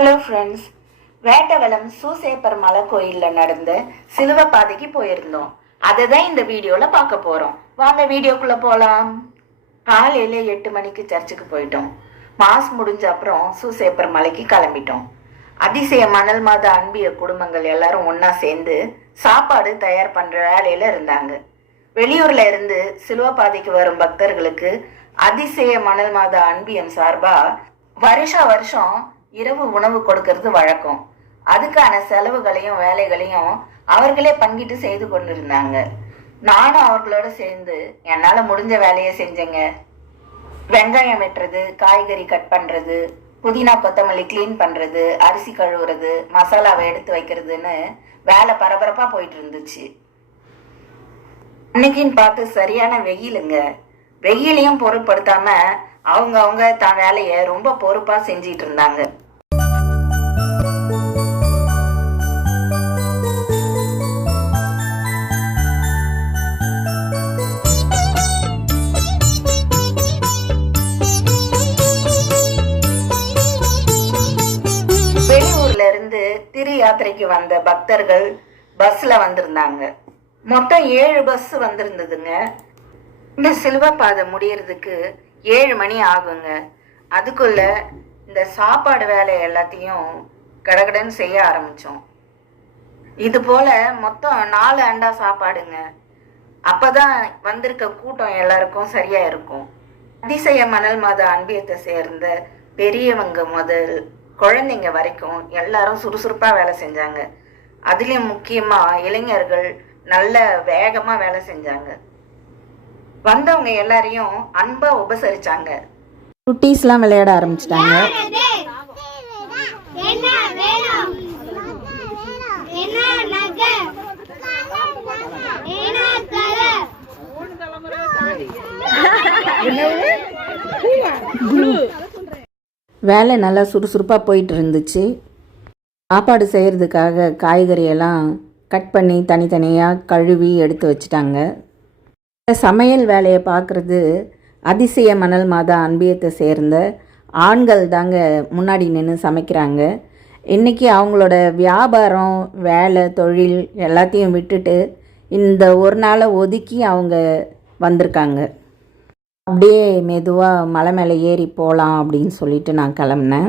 Hello friends Vettavalam Susaiappar மலை கோயிலில் நடந்த சிலுவை பாதைக்கு போயிருந்தோம். அதை தான் இந்த வீடியோவில் பார்க்க போகிறோம் வாங்க வீடியோக்குள்ளே போகலாம் காலையில் எட்டு மணிக்கு சர்ச்சுக்கு போயிட்டோம். மாஸ் முடிஞ்ச அப்புறம் சூசேப்பர் மலைக்கு கிளம்பிட்டோம். அதிசய மணல் மாத அன்பிய குடும்பங்கள் எல்லாரும் ஒன்றா சேர்ந்து சாப்பாடு தயார் பண்ணுற வேலையில் இருந்தாங்க. வெளியூரில் இருந்து சிலுவை பாதைக்கு வரும் பக்தர்களுக்கு அதிசய மணல் மாத அன்பியம் சார்பாக வருஷா வருஷம் இரவு உணவு கொடுக்கறது வழக்கம். அதுக்கான செலவுகளையும் வேலைகளையும் அவர்களே பங்கிட்டு செய்து கொண்டிருந்தாங்க. நானும் அவர்களோட சேர்ந்து என்னால் முடிஞ்ச வேலையை செஞ்சேங்க. வெங்காயம் வெட்டுறது காய்கறி கட் பண்றது புதினா கொத்தமல்லி க்ளீன் பண்றது அரிசி கழுவுறது மசாலாவை எடுத்து வைக்கிறதுன்னு வேலை பரபரப்பா போயிட்டு இருந்துச்சு. அன்னைக்குன்னு பார்த்து சரியான வெயிலுங்க. வெயிலையும் பொருட்படுத்தாம அவங்க அவங்க தான் வேலையை ரொம்ப பொறுப்பா செஞ்சிட்டு இருந்தாங்க. திரு யாத்திரைக்கு வந்த பக்தர்கள் பஸ்ல வந்திருந்தாங்க. மொத்தம் ஏழு பஸ் வந்திருந்ததுங்க. இந்த சிலுவை பாதை முடியறதுக்கு ஏழு மணி ஆகுங்க. அதுக்குள்ள இந்த சாப்பாடு வேலை எல்லாத்தையும் கடகடன்னு செய்ய ஆரம்பிச்சோம். இது போல மொத்தம் நாலு அண்டா சாப்பாடுங்க. அப்பதான் வந்திருக்க கூட்டம் எல்லாருக்கும் சரியா இருக்கும். அதிசய மணல் மாத அன்பியத்தை சேர்ந்த பெரியவங்க முதல் குழந்தைங்க வரைக்கும் எல்லாரும் சுறுசுறுப்பா வேலை செஞ்சாங்க. அதுலயும் முக்கியமா இளைஞர்கள் நல்ல வேகமா வேலை செஞ்சாங்க. வந்தவங்க எல்லாரையும் அன்பா உபசரிச்சாங்க. குட்டீஸ்லாம் விளையாட ஆரம்பிச்சிட்டாங்க. என்ன வேணும்? என்ன நகை? என்ன வேலை நல்லா சுறுசுறுப்பாக போயிட்டு இருந்துச்சு சாப்பாடு செய்கிறதுக்காக காய்கறியெல்லாம் கட் பண்ணி தனித்தனியாக கழுவி எடுத்து வச்சுட்டாங்க. சமையல் வேலையை பார்க்குறது அதிசய மணல் மாதா அன்பியத்தை சேர்ந்த ஆண்கள் தாங்க முன்னாடி நின்று சமைக்கிறாங்க. இன்றைக்கி அவங்களோட வியாபாரம் வேலை தொழில் எல்லாத்தையும் விட்டுட்டு இந்த ஒரு நாளை ஒதுக்கி அவங்க வந்திருக்காங்க. அப்படியே மெதுவாக மலை மேலே ஏறி போகலாம் அப்படின்னு சொல்லிட்டு நான் கிளம்புனேன்.